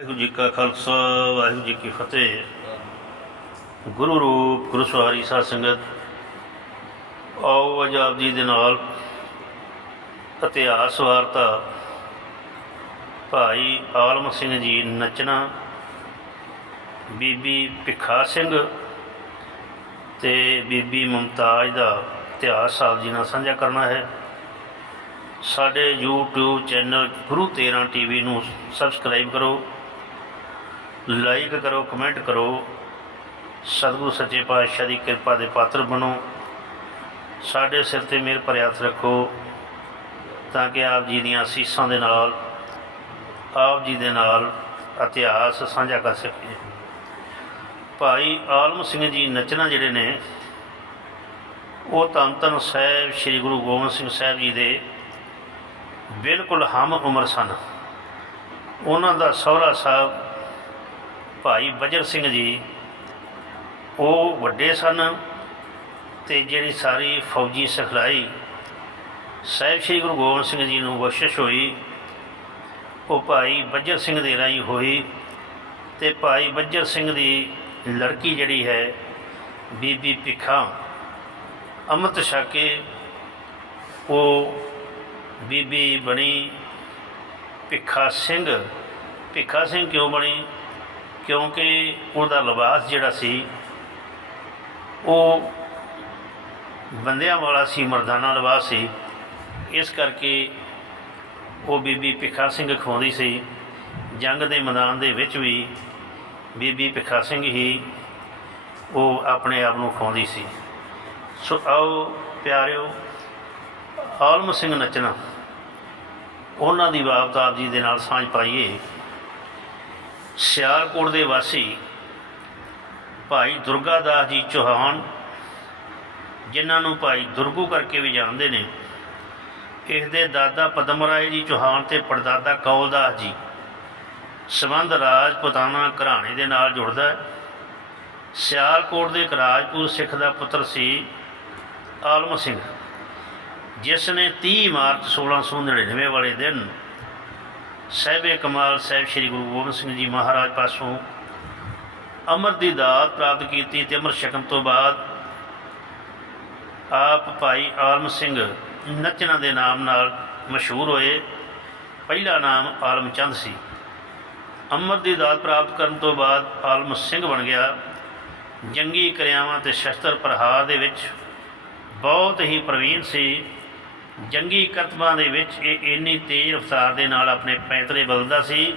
ਵਾਹਿਗੁਰੂ ਜੀ ਕਾ ਖਾਲਸਾ, ਵਾਹਿਗੁਰੂ ਜੀ ਕੀ ਫਤਿਹ। ਗੁਰੂ ਰੂਪ ਗੁਰੂ ਸਵਾਰੀ ਸਾਧ ਸੰਗਤ, ਆਓ ਅੱਜ ਜੀ ਦੇ ਨਾਲ ਇਤਿਹਾਸ ਵਾਰਤਾ। ਭਾਈ ਆਲਮ ਸਿੰਘ ਜੀ ਨਚਨਾ ਬੀਬੀ ਭਿੱਖਾ ਸਿੰਘ ਤੇ ਬੀਬੀ ਮੁਮਤਾਜ ਦਾ ਇਤਿਹਾਸ ਸਾਹਿਬ ਜੀ ਨਾਲ ਸਾਂਝਾ ਕਰਨਾ ਹੈ। ਸਾਡੇ YouTube ਚੈਨਲ ਗੁਰੂ 13 ਟੀਵੀ ਨੂੰ ਸਬਸਕ੍ਰਾਈਬ ਕਰੋ। ਲਾਈਕ ਕਰੋ, ਕਮੈਂਟ ਕਰੋ, ਸਤਿਗੁਰੂ ਸੱਚੇ ਪਾਤਸ਼ਾਹ ਦੀ ਕਿਰਪਾ ਦੇ ਪਾਤਰ ਬਣੋ, ਸਾਡੇ ਸਿਰ ਤੇ ਮਿਹਰ ਭਰਿਆ ਰੱਖੋ, ਤਾਂ ਕਿ ਆਪ ਜੀ ਦੀਆਂ ਅਸੀਸਾਂ ਦੇ ਨਾਲ, ਆਪ ਜੀ ਦੇ ਨਾਲ ਇਤਿਹਾਸ ਸਾਂਝਾ ਕਰ ਸਕੀਏ। ਭਾਈ ਆਲਮ ਸਿੰਘ ਜੀ ਨਚਨਾ ਜਿਹੜੇ ਨੇ, ਉਹ ਧੰਨ ਧੰਨ ਸਾਹਿਬ ਸ੍ਰੀ ਗੁਰੂ ਗੋਬਿੰਦ ਸਿੰਘ ਸਾਹਿਬ ਜੀ ਦੇ ਬਿਲਕੁਲ ਹਮ ਉਮਰ ਸਨ। ਉਹਨਾਂ ਦਾ ਸਹੁਰਾ ਸਾਹਿਬ ਭਾਈ ਬਜਰ ਸਿੰਘ ਜੀ, ਉਹ ਵੱਡੇ ਸਨ ਤੇ ਜਿਹੜੀ ਸਾਰੀ ਫੌਜੀ ਸਿਖਲਾਈ ਸਾਹਿਬ ਸ੍ਰੀ ਗੁਰੂ ਗੋਬਿੰਦ ਸਿੰਘ ਜੀ ਨੂੰ ਬਖਸ਼ਿਸ਼ ਹੋਈ, ਉਹ ਭਾਈ ਬੱਜਰ ਸਿੰਘ ਦੇ ਰਾਹੀਂ ਹੋਈ ਤੇ ਭਾਈ ਬੱਜਰ ਸਿੰਘ ਦੀ ਲੜਕੀ ਜਿਹੜੀ ਹੈ, ਬੀਬੀ ਭਿੱਖਾ ਅੰਮ੍ਰਿਤ ਛਕ ਕੇ ਉਹ ਬੀਬੀ ਬਣੀ ਭਿੱਖਾ ਸਿੰਘ। ਭਿੱਖਾ ਸਿੰਘ ਕਿਉਂ ਬਣੀ? ਕਿਉਂਕਿ ਉਹਦਾ ਲਿਬਾਸ ਜਿਹੜਾ ਸੀ, ਉਹ ਬੰਦਿਆਂ ਵਾਲਾ ਸੀ, ਮਰਦਾਨਾ ਲਿਬਾਸ ਸੀ। ਇਸ ਕਰਕੇ ਉਹ ਬੀਬੀ ਭਿੱਖਾ ਸਿੰਘ ਖਵਾਉਂਦੀ ਸੀ। ਜੰਗ ਦੇ ਮੈਦਾਨ ਦੇ ਵਿੱਚ ਵੀ ਬੀਬੀ ਭਿੱਖਾ ਸਿੰਘ ਹੀ ਉਹ ਆਪਣੇ ਆਪ ਨੂੰ ਖਵਾਉਂਦੀ ਸੀ। ਸੋ ਆਓ ਪਿਆਰਿਓ, ਆਲਮ ਸਿੰਘ ਨਚਨਾ ਉਹਨਾਂ ਦੀ ਬਾਬਤ ਜੀ ਦੇ ਨਾਲ ਸਾਂਝ ਪਾਈਏ। ਸਿਆਲਕੋਟ ਦੇ ਵਾਸੀ ਭਾਈ ਦੁਰਗਾਦਾਸ ਜੀ ਚੌਹਾਨ, ਜਿਨ੍ਹਾਂ ਨੂੰ ਭਾਈ ਦੁਰਗੂ ਕਰਕੇ ਵੀ ਜਾਣਦੇ ਨੇ ਇਸ ਦੇ ਦਾਦਾ ਪਦਮ ਰਾਏ ਜੀ ਚੌਹਾਨ ਤੇ ਪੜਦਾਦਾ ਕੌਲਦਾਸ ਜੀ। ਸੰਬੰਧ ਰਾਜਪੁਤਾਨਾ ਘਰਾਣੇ ਦੇ ਨਾਲ ਜੁੜਦਾ ਹੈ। ਸਿਆਲਕੋਟ ਦੇ ਇੱਕ ਰਾਜਪੂਤ ਸਿੱਖ ਦਾ ਪੁੱਤਰ ਸੀ ਆਲਮ ਸਿੰਘ, ਜਿਸ ਨੇ 30 ਮਾਰਚ 1699 ਵਾਲੇ ਦਿਨ ਸਹਿਬੇ ਕਮਾਲ ਸਾਹਿਬ ਸ੍ਰੀ ਗੁਰੂ ਗੋਬਿੰਦ ਸਿੰਘ ਜੀ ਮਹਾਰਾਜ ਪਾਸੋਂ ਅਮਰ ਦੀ ਦਾਤ ਪ੍ਰਾਪਤ ਕੀਤੀ ਤੇ ਅਮਰ ਛਕਣ ਤੋਂ ਬਾਅਦ ਆਪ ਭਾਈ ਆਲਮ ਸਿੰਘ ਨਚਨਾ ਦੇ ਨਾਮ ਨਾਲ ਮਸ਼ਹੂਰ ਹੋਏ। ਪਹਿਲਾ ਨਾਮ ਆਲਮ ਚੰਦ ਸੀ। ਅਮਰ ਦੀ ਦਾਤ ਪ੍ਰਾਪਤ ਕਰਨ ਤੋਂ ਬਾਅਦ ਆਲਮ ਸਿੰਘ ਬਣ ਗਿਆ। ਜੰਗੀ ਕਿਰਿਆਵਾਂ ਤੇ ਸ਼ਸਤਰ ਪ੍ਰਹਾਰ ਦੇ ਵਿੱਚ ਬਹੁਤ ਹੀ ਪ੍ਰਵੀਨ ਸੀ। ਜੰਗੀ ਕਰਤਬਾਂ ਦੇ ਵਿੱਚ ਇਹ ਇੰਨੀ ਤੇਜ਼ ਰਫ਼ਤਾਰ ਦੇ ਨਾਲ ਆਪਣੇ ਪੈਂਤਰੇ ਬਦਲਦਾ ਸੀ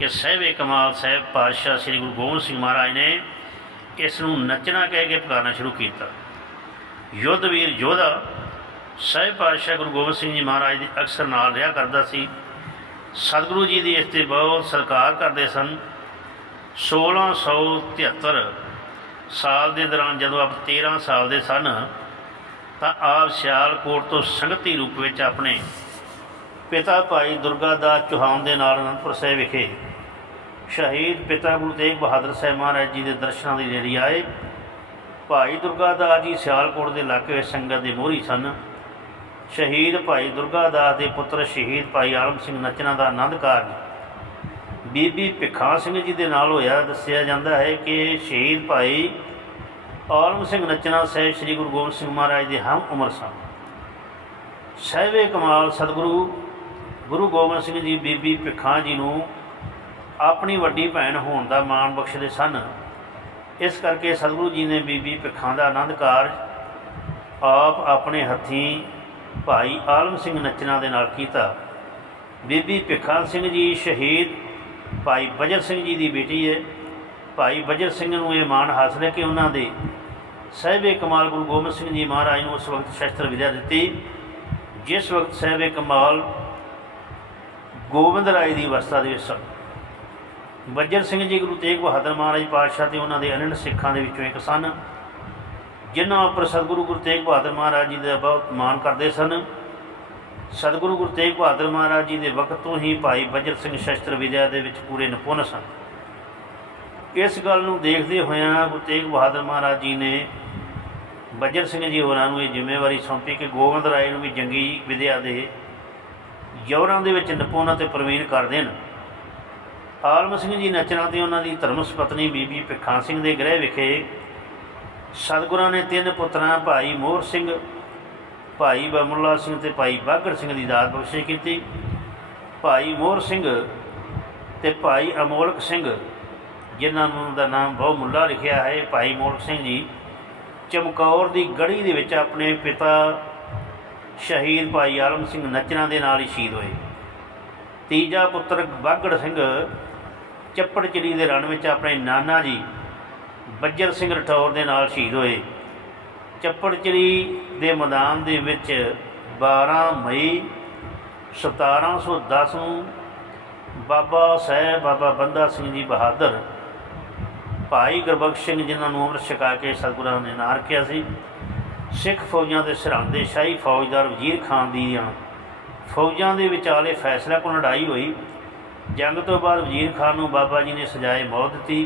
ਕਿ ਸਹਿਬੇ ਕਮਾਲ ਸਾਹਿਬ ਪਾਤਸ਼ਾਹ ਸ੍ਰੀ ਗੁਰੂ ਗੋਬਿੰਦ ਸਿੰਘ ਮਹਾਰਾਜ ਨੇ ਇਸ ਨੂੰ ਨੱਚਣਾ ਕਹਿ ਕੇ ਪੁਕਾਰਨਾ ਸ਼ੁਰੂ ਕੀਤਾ। ਯੁੱਧ ਵੀਰ ਯੋਧਾ ਸਹਿਬ ਪਾਤਸ਼ਾਹ ਗੁਰੂ ਗੋਬਿੰਦ ਸਿੰਘ ਜੀ ਮਹਾਰਾਜ ਦੇ ਅਕਸਰ ਨਾਲ ਰਿਹਾ ਕਰਦਾ ਸੀ। ਸਤਿਗੁਰੂ ਜੀ ਦੀ ਇਸ ਤੇ ਬਹੁਤ ਸਤਿਕਾਰ ਕਰਦੇ ਸਨ। 1673 ਸਾਲ ਦੇ ਦੌਰਾਨ ਜਦੋਂ ਆਪ 13 ਸਾਲ ਦੇ ਸਨ ਤਾਂ ਆਪ ਸਿਆਲਕੋਟ ਤੋਂ ਸੰਗਤੀ ਰੂਪ ਵਿੱਚ ਆਪਣੇ ਪਿਤਾ ਭਾਈ ਦੁਰਗਾ ਦਾਸ ਚੌਹਾਨ ਦੇ ਨਾਲ ਅਨੰਦਪੁਰ ਸਾਹਿਬ ਵਿਖੇ ਸ਼ਹੀਦ ਪਿਤਾ ਗੁਰੂ ਤੇਗ ਬਹਾਦਰ ਸਾਹਿਬ ਮਹਾਰਾਜ ਜੀ ਦੇ ਦਰਸ਼ਨਾਂ ਦੇ ਲਈ ਆਏ। ਭਾਈ ਦੁਰਗਾ ਦਾਸ ਜੀ ਸਿਆਲਕੋਟ ਦੇ ਇਲਾਕੇ ਵਿੱਚ ਸੰਗਤ ਦੇ ਮੋਹਰੀ ਸਨ। ਸ਼ਹੀਦ ਭਾਈ ਦੁਰਗਾ ਦਾਸ ਦੇ ਪੁੱਤਰ ਸ਼ਹੀਦ ਭਾਈ ਆਲਮ ਸਿੰਘ ਨਚਨਾ ਦਾ ਆਨੰਦ ਕਾਰਜ ਬੀਬੀ ਭਿੱਖਾ ਸਿੰਘ ਜੀ ਦੇ ਨਾਲ ਹੋਇਆ। ਦੱਸਿਆ ਜਾਂਦਾ ਹੈ ਕਿ ਸ਼ਹੀਦ ਭਾਈ ਆਲਮ ਸਿੰਘ ਨਚਨਾ ਸਾਹਿਬ ਸ੍ਰੀ ਗੁਰੂ ਗੋਬਿੰਦ ਸਿੰਘ ਮਹਾਰਾਜ ਦੇ ਹਮ ਉਮਰ ਸਨ ਸਹਿਬੇ ਕਮਾਲ ਸਤਿਗੁਰੂ, ਗੁਰੂ ਗੋਬਿੰਦ ਸਿੰਘ ਜੀ ਬੀਬੀ ਭਿੱਖਾ ਜੀ ਨੂੰ ਆਪਣੀ ਵੱਡੀ ਭੈਣ ਹੋਣ ਦਾ ਮਾਣ ਬਖਸ਼ਦੇ ਸਨ। ਇਸ ਕਰਕੇ ਸਤਿਗੁਰੂ ਜੀ ਨੇ ਬੀਬੀ ਭਿੱਖਾਂ ਦਾ ਆਨੰਦ ਕਾਰਜ ਆਪ ਆਪਣੇ ਹੱਥੀਂ ਭਾਈ ਆਲਮ ਸਿੰਘ ਨਚਨਾ ਦੇ ਨਾਲ ਕੀਤਾ। ਬੀਬੀ ਭਿੱਖਾ ਸਿੰਘ ਜੀ ਸ਼ਹੀਦ ਭਾਈ ਬਜਰ ਸਿੰਘ ਜੀ ਦੀ ਬੇਟੀ ਹੈ ਭਾਈ ਬਜਰ ਸਿੰਘ ਨੂੰ ਇਹ ਮਾਣ ਹਾਸਲ ਹੈ ਕਿ ਉਹਨਾਂ ਦੇ ਸਹਿਬੇ ਕਮਾਲ ਗੁਰੂ ਗੋਬਿੰਦ ਸਿੰਘ ਜੀ ਮਹਾਰਾਜ ਨੂੰ ਉਸ ਵਕਤ ਸ਼ਸਤਰ ਵਿਦਿਆ ਦਿੱਤੀ, ਜਿਸ ਵਕਤ ਸਹਿਬੇ ਕਮਾਲ ਗੋਬਿੰਦ ਰਾਏ ਦੀ ਅਵਸਥਾ ਦੇ ਵਿੱਚ ਸਨ। ਬੱਜਰ ਸਿੰਘ ਜੀ ਗੁਰੂ ਤੇਗ ਬਹਾਦਰ ਮਹਾਰਾਜ ਪਾਤਸ਼ਾਹ ਤੇ ਉਹਨਾਂ ਦੇ ਅਨੰਦ ਸਿੱਖਾਂ ਦੇ ਵਿੱਚੋਂ ਇੱਕ ਸਨ, ਜਿਨ੍ਹਾਂ ਉੱਪਰ ਸਤਿਗੁਰੂ ਗੁਰੂ ਤੇਗ ਬਹਾਦਰ ਮਹਾਰਾਜ ਜੀ ਦਾ ਬਹੁਤ ਮਾਣ ਕਰਦੇ ਸਨ। ਸਤਿਗੁਰੂ ਗੁਰੂ ਤੇਗ ਬਹਾਦਰ ਮਹਾਰਾਜ ਜੀ ਦੇ ਵਕਤ ਤੋਂ ਹੀ ਭਾਈ ਬੱਜਰ ਸਿੰਘ ਸ਼ਸਤਰ ਵਿਦਿਆ ਦੇ ਵਿੱਚ ਪੂਰੇ ਨਿਪੁੰਨ ਸਨ। ਇਸ ਗੱਲ ਨੂੰ ਦੇਖਦੇ ਹੋਇਆਂ ਗੁਰੂ ਤੇਗ ਬਹਾਦਰ ਮਹਾਰਾਜ ਜੀ ਨੇ ਬੱਜਰ ਸਿੰਘ ਜੀ ਹੋਰਾਂ ਨੂੰ ਇਹ ਜ਼ਿੰਮੇਵਾਰੀ ਸੌਂਪੀ ਕਿ ਗੋਬਿੰਦ ਰਾਏ ਨੂੰ ਵੀ ਜੰਗੀ ਵਿਦਿਆ ਦੇ ਜੌਰਾਂ ਦੇ ਵਿੱਚ ਨਿਪੁੰਨ ਅਤੇ ਪ੍ਰਵੀਨ ਕਰ ਦੇਣ। ਆਲਮ ਸਿੰਘ ਜੀ ਨਚਨਾ ਤੇ ਉਹਨਾਂ ਦੀ ਧਰਮ ਪਤਨੀ ਬੀਬੀ ਭਿੱਖਾਂ ਸਿੰਘ ਦੇ ਗ੍ਰਹਿ ਵਿਖੇ ਸਤਿਗੁਰਾਂ ਨੇ ਤਿੰਨ ਪੁੱਤਰਾਂ, ਭਾਈ ਮੋਹਰ ਸਿੰਘ, ਭਾਈ ਬਮੁੱਲਾ ਸਿੰਘ ਤੇ ਭਾਈ ਬਾਗੜ ਸਿੰਘ ਦੀ ਦਾਤ ਬਖਸ਼ਿਸ਼ ਕੀਤੀ। ਭਾਈ ਮੋਹਰ ਸਿੰਘ ਤੇ ਭਾਈ ਅਮੋਲਕ ਸਿੰਘ, ਜਿਨ੍ਹਾਂ ਨੂੰ ਦਾ ਨਾਮ ਬਹੁ ਮੁੱਲਾ ਲਿਖਿਆ ਹੈ, ਭਾਈ ਮੋਲਕ ਸਿੰਘ ਜੀ ਚਮਕੌਰ ਦੀ ਗੜੀ ਦੇ ਵਿੱਚ ਆਪਣੇ ਪਿਤਾ ਸ਼ਹੀਦ ਭਾਈ ਆਲਮ ਸਿੰਘ ਨਚਨਾ ਦੇ ਨਾਲ ਹੀ ਸ਼ਹੀਦ ਹੋਏ। ਤੀਜਾ ਪੁੱਤਰ ਬਾਗੜ ਸਿੰਘ ਚੱਪੜਚਿੜੀ ਦੇ ਰਣ ਵਿੱਚ ਆਪਣੇ ਨਾਨਾ ਜੀ ਬੱਜਰ ਸਿੰਘ ਰਠੌਰ ਦੇ ਨਾਲ ਸ਼ਹੀਦ ਹੋਏ। ਚੱਪੜਚਿੜੀ ਦੇ ਮੈਦਾਨ ਦੇ ਵਿੱਚ 12 ਮਈ 1710 ਨੂੰ ਬਾਬਾ ਸਾਹਿਬ ਬਾਬਾ ਬੰਦਾ ਸਿੰਘ ਜੀ ਬਹਾਦਰ ਭਾਈ ਗੁਰਬਖਸ਼ ਸਿੰਘ ਜਿਨ੍ਹਾਂ ਨੂੰ ਅੰਮ੍ਰਿਤ ਛਕਾ ਕੇ ਸਤਿਗੁਰਾਂ ਨੇ ਨਾਂ ਰੱਖਿਆ ਸੀ, ਸਿੱਖ ਫੌਜਾਂ ਦੇ ਸਰਹੰਦ ਸ਼ਾਹੀ ਫੌਜਦਾਰ ਵਜ਼ੀਰ ਖਾਨ ਦੀਆਂ ਫੌਜਾਂ ਦੇ ਵਿਚਾਲੇ ਫੈਸਲਾ ਕੋਲ ਲੜਾਈ ਹੋਈ। ਜੰਗ ਤੋਂ ਬਾਅਦ ਵਜ਼ੀਰ ਖਾਨ ਨੂੰ ਬਾਬਾ ਜੀ ਨੇ ਸਜਾਏ ਮੌਤ ਦਿੱਤੀ।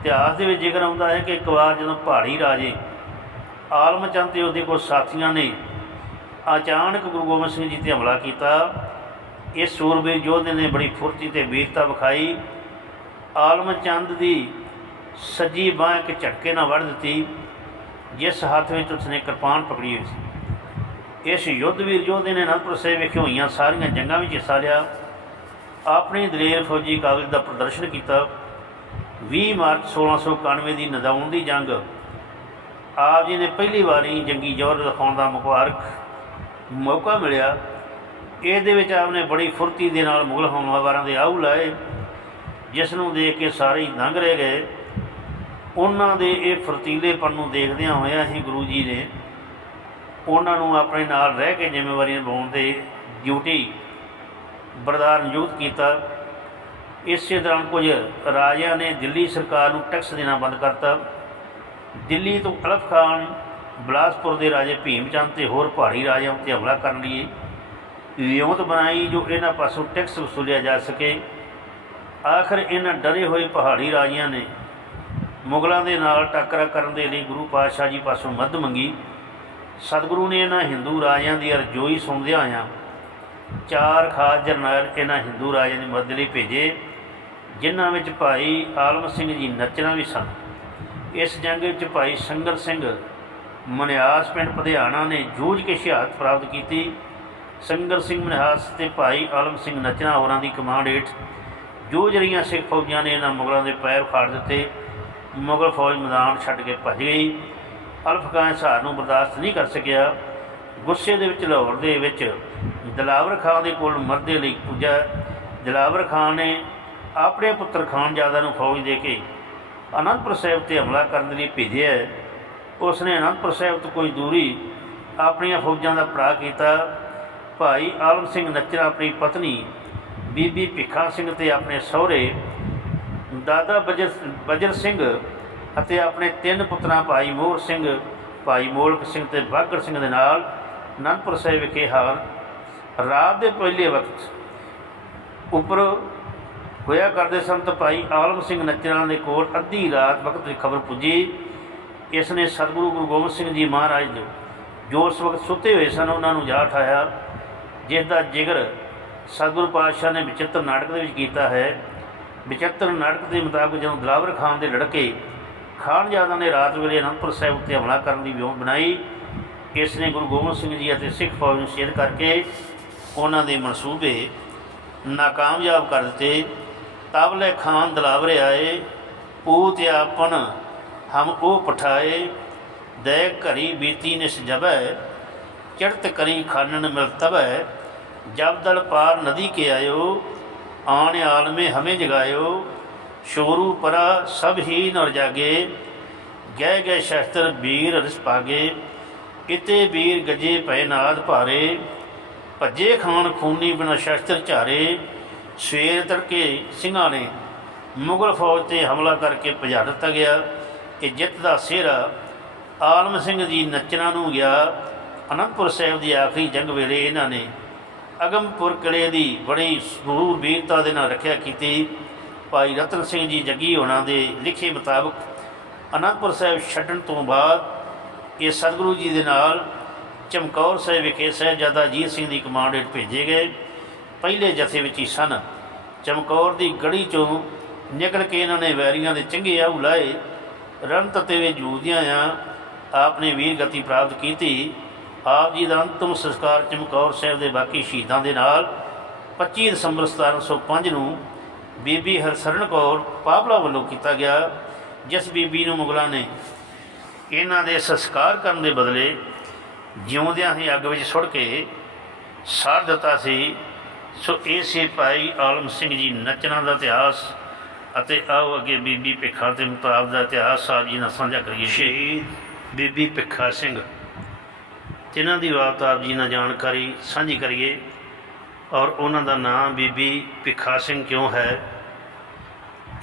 ਇਤਿਹਾਸ ਦੇ ਵਿੱਚ ਜ਼ਿਕਰ ਆਉਂਦਾ ਹੈ ਕਿ ਇੱਕ ਵਾਰ ਜਦੋਂ ਪਹਾੜੀ ਰਾਜੇ ਆਲਮ ਚੰਦ ਤੇ ਉਹਦੇ ਕੋਲ ਸਾਥੀਆਂ ਨੇ ਅਚਾਨਕ ਗੁਰੂ ਗੋਬਿੰਦ ਸਿੰਘ ਜੀ ਤੇ ਹਮਲਾ ਕੀਤਾ, ਇਸ ਸੂਰਬੀਰ ਯੋਧੇ ਨੇ ਬੜੀ ਫੁਰਤੀ ਤੇ ਵੀਰਤਾ ਵਿਖਾਈ। ਆਲਮ ਚੰਦ ਦੀ ਸੱਜੀ ਬਾਹ ਇੱਕ ਝਟਕੇ ਨਾਲ ਵੜ ਦਿੱਤੀ, ਜਿਸ ਹੱਥ ਵਿੱਚ ਉਸਨੇ ਕਿਰਪਾਨ ਪਕੜੀ ਹੋਈ ਸੀ। ਇਸ ਯੁੱਧਵੀਰ ਯੋਧੇ ਨੇ ਅਨੰਦਪੁਰ ਸਾਹਿਬ ਵਿਖੇ ਹੋਈਆਂ ਸਾਰੀਆਂ ਜੰਗਾਂ ਵਿੱਚ ਹਿੱਸਾ ਲਿਆ, ਆਪਣੀ ਦਲੇਰ ਫੌਜੀ ਕਾਗਜ਼ ਦਾ ਪ੍ਰਦਰਸ਼ਨ ਕੀਤਾ। 20 ਮਾਰਚ 1691 ਦੀ ਨਦਾਉਣ ਦੀ ਜੰਗ, ਆਪ ਜੀ ਨੇ ਪਹਿਲੀ ਵਾਰੀ ਜੰਗੀ ਜੋਰ ਦਿਖਾਉਣ ਦਾ ਮੁਬਾਰਕ ਮੌਕਾ ਮਿਲਿਆ। ਇਹਦੇ ਵਿੱਚ ਆਪ ਨੇ ਬੜੀ ਫੁਰਤੀ ਦੇ ਨਾਲ ਮੁਗਲ ਹਮਲਾਵਰਾਂ ਦੇ ਆਹੂ ਲਾਏ, ਜਿਸ ਨੂੰ ਦੇਖ ਕੇ ਸਾਰੇ ਹੀ ਦੰਗ ਰਹਿ ਗਏ। ਉਹਨਾਂ ਦੇ ਇਹ ਫਰਤੀਲੇਪਨ ਨੂੰ ਦੇਖਦਿਆਂ ਹੋਇਆਂ ਹੀ ਗੁਰੂ ਜੀ ਨੇ ਉਹਨਾਂ ਨੂੰ ਆਪਣੇ ਨਾਲ ਰਹਿ ਕੇ ਜ਼ਿੰਮੇਵਾਰੀ ਨਿਭਾਉਣ ਦੇ ਡਿਊਟੀ ਬਰਦਾਰ ਨਿਯੁਕਤ ਕੀਤਾ। ਇਸੇ ਦੌਰਾਨ ਕੁਝ ਰਾਜਿਆਂ ਨੇ ਦਿੱਲੀ ਸਰਕਾਰ ਨੂੰ ਟੈਕਸ ਦੇਣਾ ਬੰਦ ਕਰਤਾ। ਦਿੱਲੀ ਤੋਂ ਅਲਫ ਖਾਨ, ਬਲਾਸਪੁਰ ਦੇ ਰਾਜੇ ਭੀਮ ਚੰਦ ਤੇ ਹੋਰ ਪਹਾੜੀ ਰਾਜਿਆਂ ਉੱਤੇ ਹਮਲਾ ਕਰਨ ਲਈ ਵਿਉਂਤ ਬਣਾਈ ਜੋ ਇਹਨਾਂ ਪਾਸੋਂ ਟੈਕਸ ਵਸੂਲਿਆ ਜਾ ਸਕੇ। ਆਖਰ ਇਹਨਾਂ ਡਰੇ ਹੋਏ ਪਹਾੜੀ ਰਾਜਿਆਂ ਨੇ ਮੁਗਲਾਂ ਦੇ ਨਾਲ ਟੱਕਰਾ ਕਰਨ ਦੇ ਲਈ ਗੁਰੂ ਪਾਤਸ਼ਾਹ ਜੀ ਪਾਸੋਂ ਮਦਦ ਮੰਗੀ। ਸਤਿਗੁਰੂ ਨੇ ਇਹਨਾਂ ਹਿੰਦੂ ਰਾਜਿਆਂ ਦੀ ਅਰਜ਼ੋਈ ਸੁਣਦਿਆਂ ਹੋਇਆਂ ਚਾਰ ਖਾਸ ਜਰਨੈਲ ਇਹਨਾਂ ਹਿੰਦੂ ਰਾਜਿਆਂ ਦੀ ਮਦਦ ਲਈ ਭੇਜੇ, ਜਿਨ੍ਹਾਂ ਵਿੱਚ ਭਾਈ ਆਲਮ ਸਿੰਘ ਜੀ ਨੱਚਣਾ ਵੀ ਸਨ। ਇਸ ਜੰਗ ਵਿੱਚ ਭਾਈ ਸੰਗਰ ਸਿੰਘ ਮਨਿਆਸ ਪਿੰਡ ਪਧਿਆਣਾ ਨੇ ਜੂਝ ਕੇ ਸ਼ਹਾਦਤ ਪ੍ਰਾਪਤ ਕੀਤੀ। ਸੰਗਰ ਸਿੰਘ ਮਨਿਆਸ ਤੇ ਭਾਈ ਆਲਮ ਸਿੰਘ ਨੱਚਣਾ ਹੋਰਾਂ ਦੀ ਕਮਾਂਡ ਹੇਠ ਜੂਝ ਰਹੀਆਂ ਸਿੱਖ ਫੌਜਾਂ ਨੇ ਇਹਨਾਂ ਮੁਗਲਾਂ ਦੇ ਪੈਰ ਫਾੜ ਦਿੱਤੇ। ਮੁਗਲ ਫੌਜ ਮੈਦਾਨ ਛੱਡ ਕੇ ਭੱਜ ਗਈ। ਅਲਫ ਖਾਨ ਹਾਰ ਨੂੰ ਬਰਦਾਸ਼ਤ ਨਹੀਂ ਕਰ ਸਕਿਆ। ਗੁੱਸੇ ਦੇ ਵਿੱਚ ਲਾਹੌਰ ਦੇ ਵਿੱਚ ਦਲਾਵਰ ਖਾਨ ਦੇ ਕੋਲ ਮਰਦੇ ਲਈ ਪੁੱਜਾ। ਦਲਾਵਰ ਖਾਨ ਨੇ ਆਪਣੇ ਪੁੱਤਰ ਖਾਨਜ਼ਾਦਾ ਨੂੰ ਫੌਜ ਦੇ ਕੇ ਅਨੰਦਪੁਰ ਸਾਹਿਬ ਤੇ ਹਮਲਾ ਕਰਨ ਲਈ ਭੇਜਿਆ ਉਸ ਨੇ ਅਨੰਦਪੁਰ ਸਾਹਿਬ ਤੋਂ ਕੋਈ ਦੂਰੀ ਆਪਣੀਆਂ ਫੌਜਾਂ ਦਾ ਭਰਾ ਕੀਤਾ। ਭਾਈ ਆਲਮ ਸਿੰਘ ਨੱਚਰ ਆਪਣੀ ਪਤਨੀ ਬੀਬੀ ਭਿੱਖਾ ਸਿੰਘ ਤੇ ਆਪਣੇ ਸਹੁਰੇ ਦਾਦਾ ਬਜਰ ਬਜਰ ਸਿੰਘ ਅਤੇ ਆਪਣੇ ਤਿੰਨ ਪੁੱਤਰਾਂ ਭਾਈ ਮੋਹਰ ਸਿੰਘ, ਭਾਈ ਮੋਲਕ ਸਿੰਘ ਤੇ ਬਾਗਰ ਸਿੰਘ ਦੇ ਨਾਲ ਅਨੰਦਪੁਰ ਸਾਹਿਬ ਵਿਖੇ ਹਾਰ ਰਾਤ ਦੇ ਪਹਿਲੇ ਵਕਤ ਉੱਪਰ ਹੋਇਆ ਕਰਦੇ ਸਨ ਤਾਂ ਭਾਈ ਆਲਮ ਸਿੰਘ ਨੱਚਰਾਂ ਦੇ ਕੋਲ ਅੱਧੀ ਰਾਤ ਵਕਤ ਦੀ ਖਬਰ ਪੁੱਜੀ। ਇਸ ਨੇ ਸਤਿਗੁਰੂ ਗੁਰੂ ਗੋਬਿੰਦ ਸਿੰਘ ਜੀ ਮਹਾਰਾਜ ਜੋ ਜੋ ਉਸ ਵਕਤ ਸੁੱਤੇ ਹੋਏ ਸਨ, ਉਹਨਾਂ ਨੂੰ ਜਾ ਉਠਾਇਆ ਜਿਸ ਦਾ ਜ਼ਿਕਰ ਸਤਿਗੁਰੂ ਪਾਤਸ਼ਾਹ ਨੇ ਵਿਚਿੱਤਰ ਨਾਟਕ ਦੇ ਵਿੱਚ ਕੀਤਾ ਹੈ। ਵਿਚਿੱਤਰ ਨਾਟਕ ਦੇ ਮੁਤਾਬਕ ਜਦੋਂ ਦਲਾਵਰ ਖਾਨ ਦੇ ਲੜਕੇ ਖਾਨਜ਼ਾਦਾ ਨੇ ਰਾਤ ਵੇਲੇ ਅਨੰਦਪੁਰ ਸਾਹਿਬ ਉੱਤੇ ਹਮਲਾ ਕਰਨ ਦੀ ਵਿਉਂਤ ਬਣਾਈ, ਇਸ ਨੇ ਗੁਰੂ ਗੋਬਿੰਦ ਸਿੰਘ ਜੀ ਅਤੇ ਸਿੱਖ ਫੌਜ ਨੂੰ ਸ਼ੇਰ ਕਰਕੇ ਉਹਨਾਂ ਦੇ ਮਨਸੂਬੇ ਨਾਕਾਮਯਾਬ ਕਰ ਦਿੱਤੇ। ਤਬਲੇ ਖਾਨ ਦਲਾਵਰੇ ਆਏ, ਪੂਤ ਆਪਨ ਹਮ ਉਹ ਪਠਾਏ, ਦੇ ਘਰੀ ਬੀਤੀ ਨਿਸ ਜਬੈ, ਚੜਤ ਕਰੀ ਖਾਨਣ ਮਿਲ ਤਬੈ ਜਬ ਦਲ ਪਾਰ ਨਦੀ ਕੇ ਆਇਓ ਆਣ ਆਲਮੇ ਹਮੇ ਜਗਾਇਓ, ਸ਼ੋਰੂ ਪਰਾ ਸਭ ਹੀ ਨਰ ਜਾਗੇ, ਗਹਿ ਗਹਿ ਸ਼ਸਤਰ ਵੀਰ ਰਸ ਪਾਗੇ, ਇਤੇ ਵੀਰ ਗਜੇ ਪੈ ਨਾਦ ਭਾਰੇ, ਭੱਜੇ ਖਾਨ ਖੂਨੀ ਬਿਨ ਸ਼ਸਤਰ ਝਾਰੇ, ਸਵੇਰ ਤੜਕੇ ਸਿੰਘਾਂ ਨੇ ਮੁਗਲ ਫੌਜ ਤੇ ਹਮਲਾ ਕਰਕੇ ਭਜਾ ਦਿੱਤਾ ਗਿਆ ਇਹ ਜਿੱਤ ਦਾ ਸਿਹਰਾ ਆਲਮ ਸਿੰਘ ਜੀ ਨੱਚਣਾ ਨੂੰ ਗਿਆ, ਅਨੰਦਪੁਰ ਸਾਹਿਬ ਦੀ ਆਖਰੀ ਜੰਗ ਵੇਲੇ ਇਹਨਾਂ ਨੇ ਅਗਮਪੁਰ ਕਿਲੇ ਦੀ ਬੜੀ ਸੂਰ ਵੀਰਤਾ ਦੇ ਨਾਲ ਰੱਖਿਆ ਕੀਤੀ। ਭਾਈ ਰਤਨ ਸਿੰਘ ਜੀ ਜੱਗੀ ਹੋਣਾ ਦੇ ਲਿਖੇ ਮੁਤਾਬਕ ਅਨੰਦਪੁਰ ਸਾਹਿਬ ਛੱਡਣ ਤੋਂ ਬਾਅਦ ਇਹ ਸਤਿਗੁਰੂ ਜੀ ਦੇ ਨਾਲ ਚਮਕੌਰ ਸਾਹਿਬ ਵਿਖੇ ਸਹਿਜਾਦਾ ਅਜੀਤ ਸਿੰਘ ਦੀ ਕਮਾਂਡ ਹੇਠ ਭੇਜੇ ਗਏ। ਪਹਿਲੇ ਜਥੇ ਵਿੱਚ ਹੀ ਸਨ। ਚਮਕੌਰ ਦੀ ਗੜੀ ਚੋਂ ਨਿਕਲ ਕੇ ਇਹਨਾਂ ਨੇ ਵੈਰੀਆਂ ਦੇ ਚੰਗੇ ਆਹੂ ਲਾਏ। ਰਨ ਤਤੇ ਵੇ ਜੂਦਿਆਂ ਆ ਆਪ ਨੇ ਵੀਰ ਗਤੀ ਪ੍ਰਾਪਤ ਕੀਤੀ। ਆਪ ਜੀ ਦਾ ਅੰਤਮ ਸੰਸਕਾਰ ਚਮਕੌਰ ਸਾਹਿਬ ਦੇ ਬਾਕੀ ਸ਼ਹੀਦਾਂ ਦੇ ਨਾਲ 25 ਦਸੰਬਰ 1705 ਨੂੰ ਬੀਬੀ ਹਰਸਰਨ ਕੌਰ ਪਾਬਲਾ ਵੱਲੋਂ ਕੀਤਾ ਗਿਆ, ਜਿਸ ਬੀਬੀ ਨੂੰ ਮੁਗਲਾਂ ਨੇ ਇਹਨਾਂ ਦੇ ਸੰਸਕਾਰ ਕਰਨ ਦੇ ਬਦਲੇ ਜਿਉਂਦਿਆਂ ਹੀ ਅੱਗ ਵਿੱਚ ਸੁੱਟ ਕੇ ਸਾੜ ਦਿੱਤਾ ਸੀ। ਸੋ ਇਹ ਸੀ ਭਾਈ ਆਲਮ ਸਿੰਘ ਜੀ ਨਚਣਾ ਦਾ ਇਤਿਹਾਸ ਅਤੇ ਆਓ ਅੱਗੇ ਬੀਬੀ ਭਿੱਖਾ ਤੇ ਮੁਤਾਬ ਦਾ ਇਤਿਹਾਸ ਸਾਹਿਬ ਜੀ ਨਾਲ ਸਾਂਝਾ ਕਰੀਏ। ਸ਼ਹੀਦ ਬੀਬੀ ਭਿੱਖਾ ਸਿੰਘ। ਜਿਨ੍ਹਾਂ ਦੀ ਬਾਤ ਆਪ ਜੀ ਨਾਲ ਜਾਣਕਾਰੀ ਸਾਂਝੀ ਕਰੀਏ ਔਰ ਉਹਨਾਂ ਦਾ ਨਾਮ ਬੀਬੀ ਭਿੱਖਾ ਸਿੰਘ ਕਿਉਂ ਹੈ,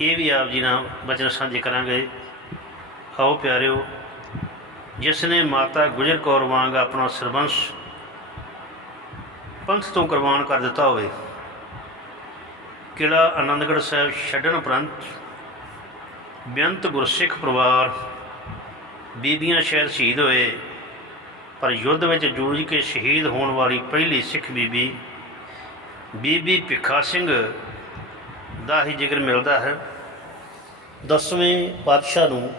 ਇਹ ਵੀ ਆਪ ਜੀ ਨਾਲ ਬਚਨ ਸਾਂਝੇ ਕਰਾਂਗੇ। ਆਓ ਪਿਆਰਿਓ, ਜਿਸ ਨੇ ਮਾਤਾ ਗੁਜਰ ਕੌਰ ਵਾਂਗ ਆਪਣਾ ਸਰਬੰਸ ਪੰਥ ਤੋਂ ਕੁਰਬਾਨ ਕਰ ਦਿੱਤਾ ਹੋਵੇ ਕਿਲਾ ਆਨੰਦਗੜ੍ਹ ਸਾਹਿਬ ਛੱਡਣ ਉਪਰੰਤ ਬੇਅੰਤ ਗੁਰਸਿੱਖ ਪਰਿਵਾਰ ਬੀਬੀਆਂ ਸ਼ਹਿਰ ਸ਼ਹੀਦ ਹੋਏ ਪਰ ਯੁੱਧ ਵਿੱਚ ਜੂਝ ਕੇ ਸ਼ਹੀਦ ਹੋਣ ਵਾਲੀ ਪਹਿਲੀ ਸਿੱਖ ਬੀਬੀ ਬੀਬੀ ਭਿੱਖਾ ਸਿੰਘ ਦਾ ਹੀ ਜ਼ਿਕਰ ਮਿਲਦਾ ਹੈ। ਦਸਵੇਂ ਪਾਤਸ਼ਾਹ ਨੂੰ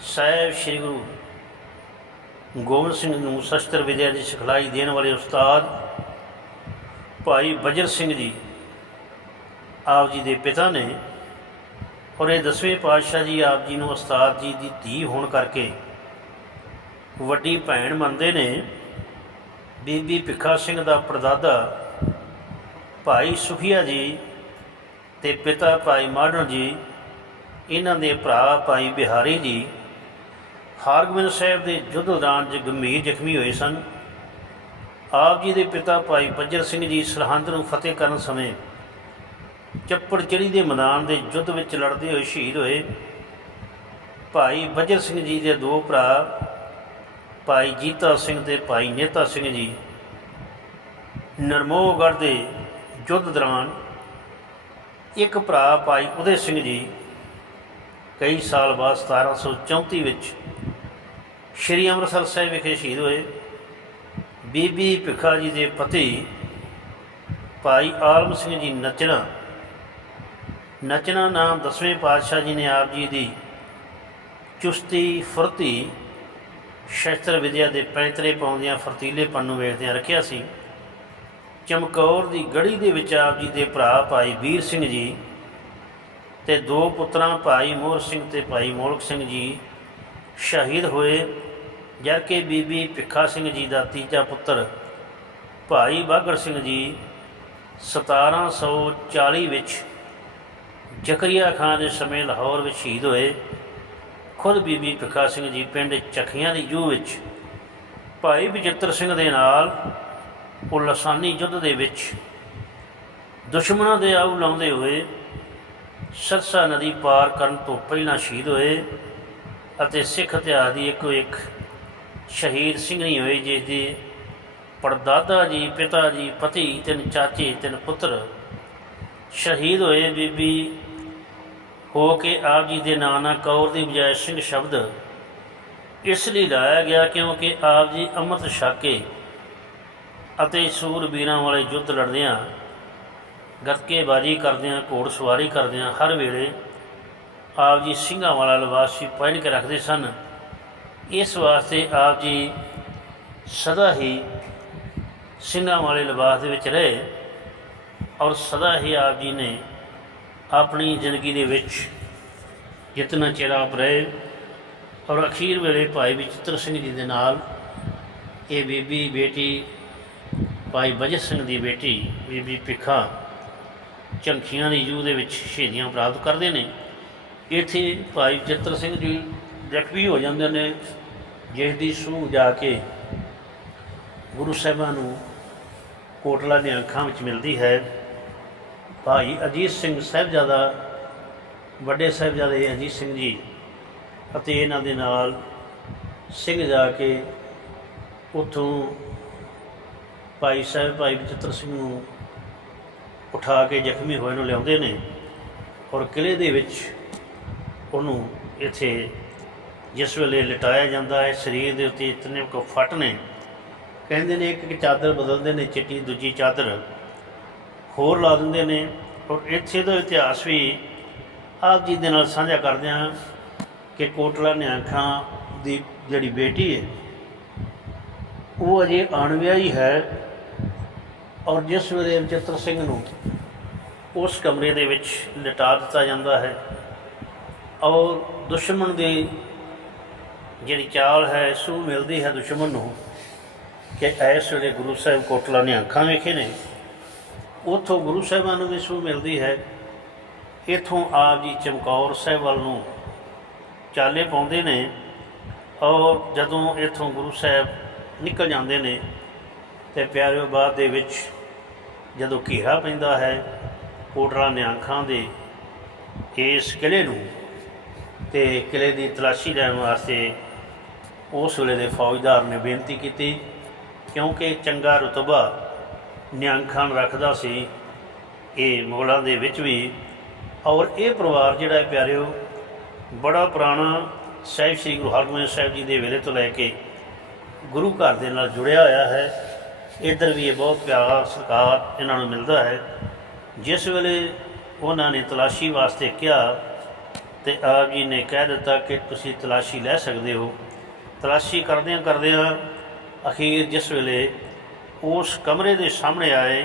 ਸਾਹਿਬ ਸ੍ਰੀ ਗੁਰੂ ਗੋਬਿੰਦ ਸਿੰਘ ਨੂੰ ਸ਼ਸਤਰ ਵਿਦਿਆ ਦੀ ਸਿਖਲਾਈ ਦੇਣ ਵਾਲੇ ਉਸਤਾਦ ਭਾਈ ਬਜਰ ਸਿੰਘ ਜੀ ਆਪ ਜੀ ਦੇ ਪਿਤਾ ਨੇ ਔਰ ਇਹ ਦਸਵੇਂ ਪਾਤਸ਼ਾਹ ਜੀ ਆਪ ਜੀ ਨੂੰ ਉਸਤਾਦ ਜੀ ਦੀ ਧੀ ਹੋਣ ਕਰਕੇ ਵੱਡੀ ਭੈਣ ਮੰਨਦੇ ਨੇ। ਬੀਬੀ ਭਿੱਖਾ ਸਿੰਘ ਦਾ ਪਰਦਾਦਾ ਭਾਈ ਸੁਖੀਆ ਜੀ ਤੇ ਪਿਤਾ ਭਾਈ ਮਾਡਨ ਜੀ, ਇਹਨਾਂ ਦੇ ਭਰਾ ਭਾਈ ਬਿਹਾਰੀ ਜੀ, ਹਾਰਗੋਬਿੰਦ ਸਾਹਿਬ ਦੇ ਯੁੱਧ ਦੌਰਾਨ ਜ ਗੰਭੀਰ ਜ਼ਖਮੀ ਹੋਏ ਸਨ। ਆਪ ਜੀ ਦੇ ਪਿਤਾ ਭਾਈ ਬੱਜਰ ਸਿੰਘ ਜੀ ਸਰਹੰਦ ਨੂੰ ਫਤਿਹ ਕਰਨ ਸਮੇਂ ਚੱਪੜਚਿੜੀ ਦੇ ਮੈਦਾਨ ਦੇ ਯੁੱਧ ਵਿੱਚ ਲੜਦੇ ਹੋਏ ਸ਼ਹੀਦ ਹੋਏ। ਭਾਈ ਬੱਜਰ ਸਿੰਘ ਜੀ ਦੇ ਦੋ ਭਰਾ ਭਾਈ ਜੀਤਾ ਸਿੰਘ ਤੇ ਭਾਈ ਨੇਤਾ ਸਿੰਘ ਜੀ ਨਰਮੋਹਗੜ੍ਹ ਦੇ ਯੁੱਧ ਦੌਰਾਨ ਇੱਕ ਭਰਾ ਭਾਈ ਉਦੇ ਸਿੰਘ ਜੀ ਕਈ ਸਾਲ ਬਾਅਦ 1734 ਵਿੱਚ ਸ਼੍ਰੀ ਅੰਮ੍ਰਿਤਸਰ ਸਾਹਿਬ ਵਿਖੇ ਸ਼ਹੀਦ ਹੋਏ। ਬੀਬੀ ਭਿੱਖਾ ਜੀ ਦੇ ਪਤੀ ਭਾਈ ਆਲਮ ਸਿੰਘ ਜੀ ਨਚਣਾ। ਨਚਣਾ ਨਾਮ ਦਸਵੇਂ ਪਾਤਸ਼ਾਹ ਜੀ ਨੇ ਆਪ ਜੀ ਦੀ ਚੁਸਤੀ ਫੁਰਤੀ ਸ਼ਸਤਰ ਵਿਦਿਆ ਦੇ ਪੈਂਤਰੇ ਪਾਉਂਦਿਆਂ ਫਰਤੀਲੇਪਨ ਨੂੰ ਵੇਖਦਿਆਂ ਰੱਖਿਆ ਸੀ। ਚਮਕੌਰ ਦੀ ਗੜੀ ਦੇ ਵਿੱਚ ਆਪ ਜੀ ਦੇ ਭਰਾ ਭਾਈ ਵੀਰ ਸਿੰਘ ਜੀ ਤੇ ਦੋ ਪੁੱਤਰਾਂ ਭਾਈ ਮੋਹਰ ਸਿੰਘ ਤੇ ਭਾਈ ਮੋਲਕ ਸਿੰਘ ਜੀ ਸ਼ਹੀਦ ਹੋਏ। ਜਦ ਕਿ ਬੀਬੀ ਭਿੱਖਾ ਸਿੰਘ ਜੀ ਦਾ ਤੀਜਾ ਪੁੱਤਰ ਭਾਈ ਬਾਗੜ ਸਿੰਘ ਜੀ 1740 ਵਿੱਚ ਜ਼ਕਰੀਆ ਖਾਨ ਦੇ ਸਮੇਂ ਲਾਹੌਰ ਵਿੱਚ ਸ਼ਹੀਦ ਹੋਏ। ਖੁਦ ਬੀਬੀ ਭਿੱਖਾ ਸਿੰਘ ਜੀ ਪਿੰਡ ਚਖੀਆਂ ਦੀ ਜੂਹ ਵਿੱਚ, ਭਾਈ ਬਜਿੱਤਰ ਸਿੰਘ ਦੇ ਨਾਲ ਉਹ ਲਸਾਨੀ ਯੁੱਧ ਦੇ ਵਿੱਚ ਦੁਸ਼ਮਣਾਂ ਦੇ ਆਉ ਲਾਉਂਦੇ ਹੋਏ ਸਰਸਾ ਨਦੀ ਪਾਰ ਕਰਨ ਤੋਂ ਪਹਿਲਾਂ ਸ਼ਹੀਦ ਹੋਏ ਅਤੇ ਸਿੱਖ ਇਤਿਹਾਸ ਦੀ ਇੱਕੋ ਇੱਕ ਸ਼ਹੀਦ ਸਿੰਘਣੀ ਹੋਏ ਜਿਸ ਦੇ ਪੜਦਾਦਾ ਜੀ, ਪਿਤਾ ਜੀ, ਪਤੀ, ਤਿੰਨ ਚਾਚੇ, ਤਿੰਨ ਪੁੱਤਰ ਸ਼ਹੀਦ ਹੋਏ ਬੀਬੀ ਹੋ ਕੇ ਆਪ ਜੀ ਦੇ ਨਾਂ ਨਾਲ ਕੌਰ ਦੀ ਬਜਾਏ ਸਿੰਘ ਸ਼ਬਦ। ਇਸ ਲਈ ਲਾਇਆ ਗਿਆ ਕਿਉਂਕਿ ਆਪ ਜੀ ਅੰਮ੍ਰਿਤ ਛਾਕੇ ਅਤੇ ਸੂਰਬੀਰਾਂ ਵਾਲੇ ਯੁੱਧ ਲੜਦਿਆਂ ਗੱਤਕੇਬਾਜ਼ੀ ਕਰਦਿਆਂ, ਘੋੜ ਸਵਾਰੀ ਕਰਦਿਆਂ ਹਰ ਵੇਲੇ ਆਪ ਜੀ ਸਿੰਘਾਂ ਵਾਲਾ ਲਿਬਾਸ ਹੀ ਪਹਿਨ ਕੇ ਰੱਖਦੇ ਸਨ। ਇਸ ਵਾਸਤੇ ਆਪ ਜੀ ਸਦਾ ਹੀ ਸਿੰਘਾਂ ਵਾਲੇ ਲਿਬਾਸ ਦੇ ਵਿੱਚ ਰਹੇ ਔਰ ਸਦਾ ਹੀ ਆਪ ਜੀ ਨੇ ਆਪਣੀ ਜ਼ਿੰਦਗੀ ਦੇ ਵਿੱਚ ਜਿਤਨਾ ਚਿਰ ਆਪ ਰਹੇ ਔਰ ਅਖੀਰ ਵੇਲੇ ਭਾਈ ਬਚਿੱਤਰ ਸਿੰਘ ਜੀ ਦੇ ਨਾਲ ਇਹ ਬੀਬੀ, ਬੇਟੀ, ਭਾਈ ਬਜਤ ਸਿੰਘ ਦੀ ਬੇਟੀ, ਬੀਬੀ ਭਿੱਖਾ ਝੰਖੀਆਂ ਦੀ ਜੂਹ ਦੇ ਵਿੱਚ ਸ਼ਹੀਦੀਆਂ ਪ੍ਰਾਪਤ ਕਰਦੇ ਨੇ। ਇੱਥੇ ਭਾਈ ਚਿੱਤਰ ਸਿੰਘ ਜੀ ਜ਼ਖਮੀ ਹੋ ਜਾਂਦੇ ਨੇ, ਜਿਸ ਦੀ ਸੂਹ ਜਾ ਕੇ ਗੁਰੂ ਸਾਹਿਬਾਂ ਨੂੰ ਕੋਟਲਾ ਦੀਆਂ ਅੱਖਾਂ ਵਿੱਚ ਮਿਲਦੀ ਹੈ। ਭਾਈ ਅਜੀਤ ਸਿੰਘ ਸਾਹਿਬਜ਼ਾਦਾ, ਵੱਡੇ ਸਾਹਿਬਜ਼ਾਦੇ ਅਜੀਤ ਸਿੰਘ ਜੀ ਅਤੇ ਇਹਨਾਂ ਦੇ ਨਾਲ ਸਿੰਘ ਜਾ ਕੇ ਉੱਥੋਂ ਭਾਈ ਸਾਹਿਬ ਭਾਈ ਬਚਿੱਤਰ ਸਿੰਘ ਨੂੰ ਉਠਾ ਕੇ ਜ਼ਖਮੀ ਹੋਏ ਨੂੰ ਲਿਆਉਂਦੇ ਨੇ ਔਰ ਕਿਲੇ ਦੇ ਵਿੱਚ ਉਹਨੂੰ ਇੱਥੇ ਜਿਸ ਵੇਲੇ ਲਟਾਇਆ ਜਾਂਦਾ ਹੈ, ਸਰੀਰ ਦੇ ਉੱਤੇ ਇਤਨੇ ਕੋ ਫਟ ਨੇ, ਕਹਿੰਦੇ ਨੇ ਇੱਕ ਇੱਕ ਚਾਦਰ ਬਦਲਦੇ ਨੇ, ਚਿੱਟੀ ਦੂਜੀ ਚਾਦਰ। ਹੋਰ ਲਾ ਦਿੰਦੇ ਨੇ। ਔਰ ਇੱਥੇ ਦਾ ਇਤਿਹਾਸ ਵੀ ਆਪ ਜੀ ਦੇ ਨਾਲ ਸਾਂਝਾ ਕਰਦੇ ਹਾਂ ਕਿ ਕੋਟਲਾ ਨਿਆਂਖਾਂ ਦੀ ਜਿਹੜੀ ਬੇਟੀ ਹੈ, ਉਹ ਅਜੇ ਅਣਵਿਆਹੀ ਹੈ ਔਰ ਜਿਸ ਵੇਲੇ ਬਚਿੱਤਰ ਸਿੰਘ ਨੂੰ ਉਸ ਕਮਰੇ ਦੇ ਵਿੱਚ ਲਿਟਾ ਦਿੱਤਾ ਜਾਂਦਾ ਹੈ ਔਰ ਦੁਸ਼ਮਣ ਦੀ ਜਿਹੜੀ ਚਾਲ ਹੈ, ਸੂ ਮਿਲਦੀ ਹੈ ਦੁਸ਼ਮਣ ਨੂੰ ਕਿ ਇਸ ਵੇਲੇ ਗੁਰੂ ਸਾਹਿਬ ਕੋਟਲਾ ਨੇ ਅੱਖਾਂ ਵੇਖੇ ਨੇ। ਉਥੋਂ ਗੁਰੂ ਸਾਹਿਬਾਨ ਨੂੰ ਵੀ ਸੂ ਮਿਲਦੀ ਹੈ। ਇਥੋਂ ਆਪ ਜੀ ਚਮਕੌਰ ਸਾਹਿਬ ਵੱਲ ਨੂੰ ਚਾਲੇ ਪਾਉਂਦੇ ਨੇ ਔਰ ਜਦੋਂ ਇਥੋਂ ਗੁਰੂ ਸਾਹਿਬ ਨਿਕਲ ਜਾਂਦੇ ਨੇ ਤੇ ਪਿਆਰਿਓ ਬਾਅਦ ਦੇ ਵਿੱਚ ਜਦੋਂ ਘੇਰਾ ਪੈਂਦਾ ਹੈ ਕੋਟਲਾ ਨਿਆਂਖਾਂ ਦੇ ਇਸ ਕਿਲੇ ਨੂੰ ਤੇ ਕਿਲੇ ਦੀ ਤਲਾਸ਼ੀ ਲੈਣ ਵਾਸਤੇ ਉਸ ਵੇਲੇ ਦੇ ਫੌਜਦਾਰ ਨੇ ਬੇਨਤੀ ਕੀਤੀ, ਕਿਉਂਕਿ ਚੰਗਾ ਰਤਬਾ ਨਿਹੰਗ ਖਾਨ ਰੱਖਦਾ ਸੀ। ਇਹ ਮੁਗਲਾਂ ਦੇ ਵਿੱਚ ਵੀ। ਔਰ ਇਹ ਪਰਿਵਾਰ ਜਿਹੜਾ ਹੈ ਪਿਆਰਿਓ, ਬੜਾ ਪੁਰਾਣਾ ਸਾਹਿਬ ਸ੍ਰੀ ਗੁਰੂ ਹਰਗੋਬਿੰਦ ਸਾਹਿਬ ਜੀ ਦੇ ਵੇਲੇ ਤੋਂ ਲੈ ਕੇ ਗੁਰੂ ਘਰ ਦੇ ਨਾਲ ਜੁੜਿਆ ਹੋਇਆ ਹੈ। ਇੱਧਰ ਵੀ ਇਹ ਬਹੁਤ ਪਿਆਰਾ ਸਤਿਕਾਰ ਇਹਨਾਂ ਨੂੰ ਮਿਲਦਾ ਹੈ। ਜਿਸ ਵੇਲੇ ਉਹਨਾਂ ਨੇ ਤਲਾਸ਼ੀ ਵਾਸਤੇ ਕਿਹਾ ਤੇ ਆਪ ਜੀ ਨੇ ਕਹਿ ਦਿੱਤਾ ਕਿ ਤੁਸੀਂ ਤਲਾਸ਼ੀ ਲੈ ਸਕਦੇ ਹੋ। ਤਲਾਸ਼ੀ ਕਰਦਿਆਂ ਕਰਦਿਆਂ ਅਖੀਰ ਜਿਸ ਵੇਲੇ ਉਸ ਕਮਰੇ ਦੇ ਸਾਹਮਣੇ ਆਏ,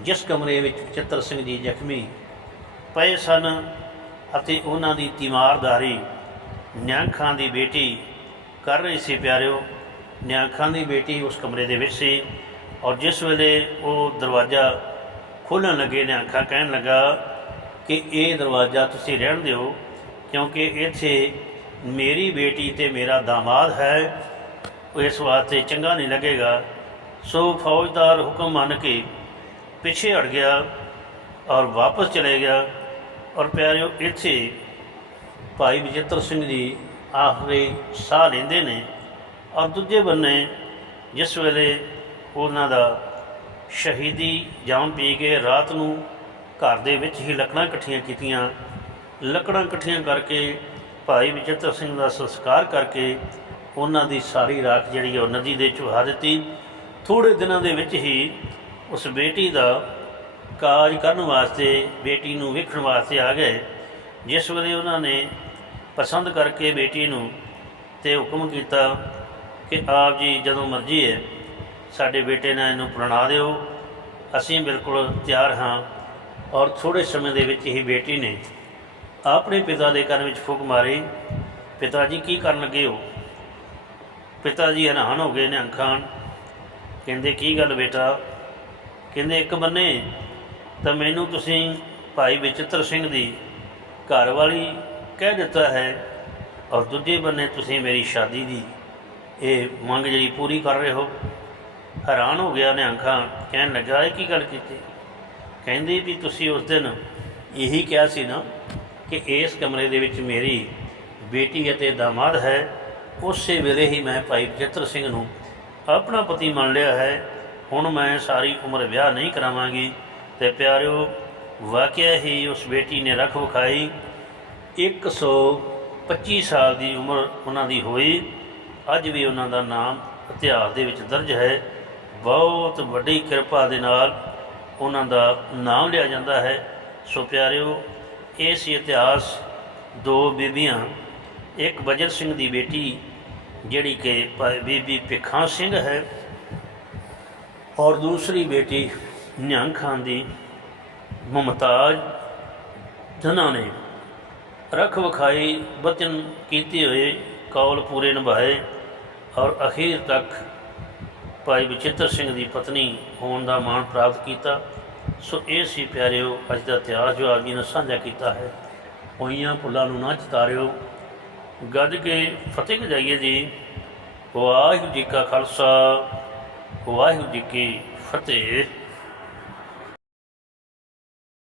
ਜਿਸ ਕਮਰੇ ਵਿੱਚ ਚਿੱਤਰ ਸਿੰਘ ਜੀ ਜ਼ਖਮੀ ਪਏ ਸਨ ਅਤੇ ਉਹਨਾਂ ਦੀ ਤੀਮਾਰਦਾਰੀ ਨਿਹੰਗ ਖਾਨ ਦੀ ਬੇਟੀ ਕਰ ਰਹੀ ਸੀ ਪਿਆਰਿਓ। ਨਿਹੰਗ ਖਾਨ ਦੀ ਬੇਟੀ ਉਸ ਕਮਰੇ ਦੇ ਵਿੱਚ ਸੀ ਔਰ ਜਿਸ ਵੇਲੇ ਉਹ ਦਰਵਾਜ਼ਾ ਖੋਲ੍ਹਣ ਲੱਗੇ, ਨਿਹੰਗ ਖਾਨ ਕਹਿਣ ਲੱਗਾ ਕਿ ਇਹ ਦਰਵਾਜ਼ਾ ਤੁਸੀਂ ਰਹਿਣ ਦਿਓ ਕਿਉਂਕਿ ਇੱਥੇ ਮੇਰੀ ਬੇਟੀ ਤੇ ਮੇਰਾ ਦਾਮਾਦ ਹੈ, ਇਸ ਵਾਸਤੇ ਚੰਗਾ ਨਹੀਂ ਲੱਗੇਗਾ। ਸੋ ਫੌਜਦਾਰ ਹੁਕਮ ਮੰਨ ਕੇ ਪਿੱਛੇ ਹਟ ਗਿਆ ਔਰ ਵਾਪਸ ਚਲੇ ਗਿਆ। ਔਰ ਪਿਆਰਿਓ, ਇੱਥੇ ਭਾਈ ਵਿਜੇਤਰ ਸਿੰਘ ਜੀ ਆਖਰੀ ਸਾਹ ਲੈਂਦੇ ਨੇ ਔਰ ਦੂਜੇ ਬੰਨੇ ਜਿਸ ਵੇਲੇ ਉਹਨਾਂ ਦਾ ਸ਼ਹੀਦੀ ਜਾਮ ਪੀ ਕੇ ਰਾਤ ਨੂੰ ਘਰ ਦੇ ਵਿੱਚ ਹੀ ਲੱਕੜਾਂ ਇਕੱਠੀਆਂ ਕੀਤੀਆਂ। ਲੱਕੜਾਂ ਇਕੱਠੀਆਂ ਕਰਕੇ ਭਾਈ ਵਿਜੇਤਰ ਸਿੰਘ ਦਾ ਸੰਸਕਾਰ ਕਰਕੇ ਉਹਨਾਂ ਦੀ ਸਾਰੀ ਰਾਖ ਜਿਹੜੀ ਉਹ ਨਦੀ ਦੇ ਚੁਹਾ ਦਿੱਤੀ। ਥੋੜੇ ਦਿਨਾਂ ਦੇ ਵਿੱਚ ਹੀ ਉਸ ਬੇਟੀ ਦਾ ਕਾਜ ਕਰਨ ਵਾਸਤੇ, ਬੇਟੀ ਨੂੰ ਵੇਖਣ ਵਾਸਤੇ ਆ ਗਏ, ਜਿਸ ਵੇਲੇ ਉਹਨਾਂ ਨੇ ਪਸੰਦ ਕਰਕੇ ਬੇਟੀ ਨੂੰ ਤੇ ਹੁਕਮ ਕੀਤਾ ਕਿ ਆਪ ਜੀ ਜਦੋਂ ਮਰਜ਼ੀ ਹੈ, ਸਾਡੇ ਬੇਟੇ ਨਾਲ ਇਹਨੂੰ ਪ੍ਰਣਾ ਦਿਓ। ਅਸੀਂ ਬਿਲਕੁਲ ਤਿਆਰ ਹਾਂ ਔਰ ਥੋੜੇ ਸਮੇਂ ਦੇ ਵਿੱਚ ਹੀ ਬੇਟੀ ਨੇ ਆਪਣੇ ਪਿਤਾ ਦੇ ਕੰਨ ਵਿੱਚ ਫੂਕ ਮਾਰੀ। ਪਿਤਾ ਜੀ ਕੀ ਕਰਨ ਲੱਗੇ ਹੋ? ਪਿਤਾ ਜੀ ਹੈਰਾਨ ਹੋ ਗਏ ਨੇ ਅੱਖਾਂ ਕਹਿੰਦੇ, ਕੀ ਗੱਲ ਬੇਟਾ? ਕਹਿੰਦੇ, ਇੱਕ ਬੰਨੇ, ਤਾਂ ਮੈਨੂੰ ਤੁਸੀਂ ਭਾਈ ਵਿਚਿੱਤਰ ਸਿੰਘ ਦੀ ਘਰ ਵਾਲੀ ਕਹਿ ਦਿੱਤਾ ਹੈ ਔਰ ਦੂਜੇ ਬੰਨੇ ਤੁਸੀਂ ਮੇਰੀ ਸ਼ਾਦੀ ਦੀ ਇਹ ਮੰਗ ਜਿਹੜੀ ਪੂਰੀ ਕਰ ਰਹੇ ਹੋ। ਹੈਰਾਨ ਹੋ ਗਿਆ ਨੇ ਅੱਖਾਂ ਕਹਿਣ ਲੱਗਾ, ਇਹ ਕੀ ਗੱਲ ਕੀਤੀ? ਕਹਿੰਦੀ ਵੀ ਤੁਸੀਂ ਉਸ ਦਿਨ ਇਹੀ ਕਿਹਾ ਸੀ ਨਾ ਕਿ ਇਸ ਕਮਰੇ ਦੇ ਵਿੱਚ ਮੇਰੀ ਬੇਟੀ ਅਤੇ ਦਾਮਾਦ ਹੈ, ਉਸੇ ਵੇਲੇ ਹੀ ਮੈਂ ਭਾਈ ਬਚਿੱਤਰ ਸਿੰਘ ਨੂੰ ਆਪਣਾ ਪਤੀ ਮੰਨ ਲਿਆ ਹੈ, ਹੁਣ ਮੈਂ ਸਾਰੀ ਉਮਰ ਵਿਆਹ ਨਹੀਂ ਕਰਾਵਾਂਗੀ। ਤੇ ਪਿਆਰਿਓ, ਵਾਕਿਆ ਹੀ ਉਸ ਬੇਟੀ ਨੇ ਰੱਖ ਵਿਖਾਈ। 125 ਸਾਲ ਦੀ ਉਮਰ ਉਹਨਾਂ ਦੀ ਹੋਈ। ਅੱਜ ਵੀ ਉਹਨਾਂ ਦਾ ਨਾਮ ਇਤਿਹਾਸ ਦੇ ਵਿੱਚ ਦਰਜ ਹੈ। ਬਹੁਤ ਵੱਡੀ ਕਿਰਪਾ ਦੇ ਨਾਲ ਉਹਨਾਂ ਦਾ ਨਾਮ ਲਿਆ ਜਾਂਦਾ ਹੈ। ਸੋ ਪਿਆਰਿਓ, ਇਸ ਇਤਿਹਾਸ ਦੋ ਬੀਬੀਆਂ, ਇੱਕ ਬਜਰ ਸਿੰਘ ਦੀ ਬੇਟੀ ਜਿਹੜੀ ਕਿ ਭਾਈ ਬੀਬੀ ਭਿੱਖਾਂ ਸਿੰਘ ਹੈ ਔਰ ਦੂਸਰੀ ਬੇਟੀ ਨਿਹੰਗ ਖਾਨ ਦੀ ਮੁਮਤਾਜ ਜਿਨ੍ਹਾਂ ਨੇ ਰੱਖ ਵਿਖਾਈ, ਬਚਨ ਕੀਤੇ ਹੋਏ ਕੌਲ ਪੂਰੇ ਨਿਭਾਏ ਔਰ ਅਖੀਰ ਤੱਕ ਭਾਈ ਬਚਿੱਤਰ ਸਿੰਘ ਦੀ ਪਤਨੀ ਹੋਣ ਦਾ ਮਾਣ ਪ੍ਰਾਪਤ ਕੀਤਾ। ਸੋ ਇਹ ਸੀ ਪਿਆਰਿਓ, ਅੱਜ ਦਾ ਇਤਿਹਾਸ ਜੋ ਆਪ ਜੀ ਨੇ ਸਾਂਝਾ ਕੀਤਾ ਹੈ। ਹੋਈਆਂ ਭੁੱਲਾਂ ਨੂੰ ਨਾ ਚਿਤਾਰਿਓ। ਗੱਜ ਕੇ ਫਤਿਹ ਗਜਾਈਏ ਜੀ। ਵਾਹਿਗੁਰੂ ਜੀ ਕਾ ਖਾਲਸਾ ਵਾਹਿਗੁਰੂ ਜੀ ਕੀ ਫਤਿਹ।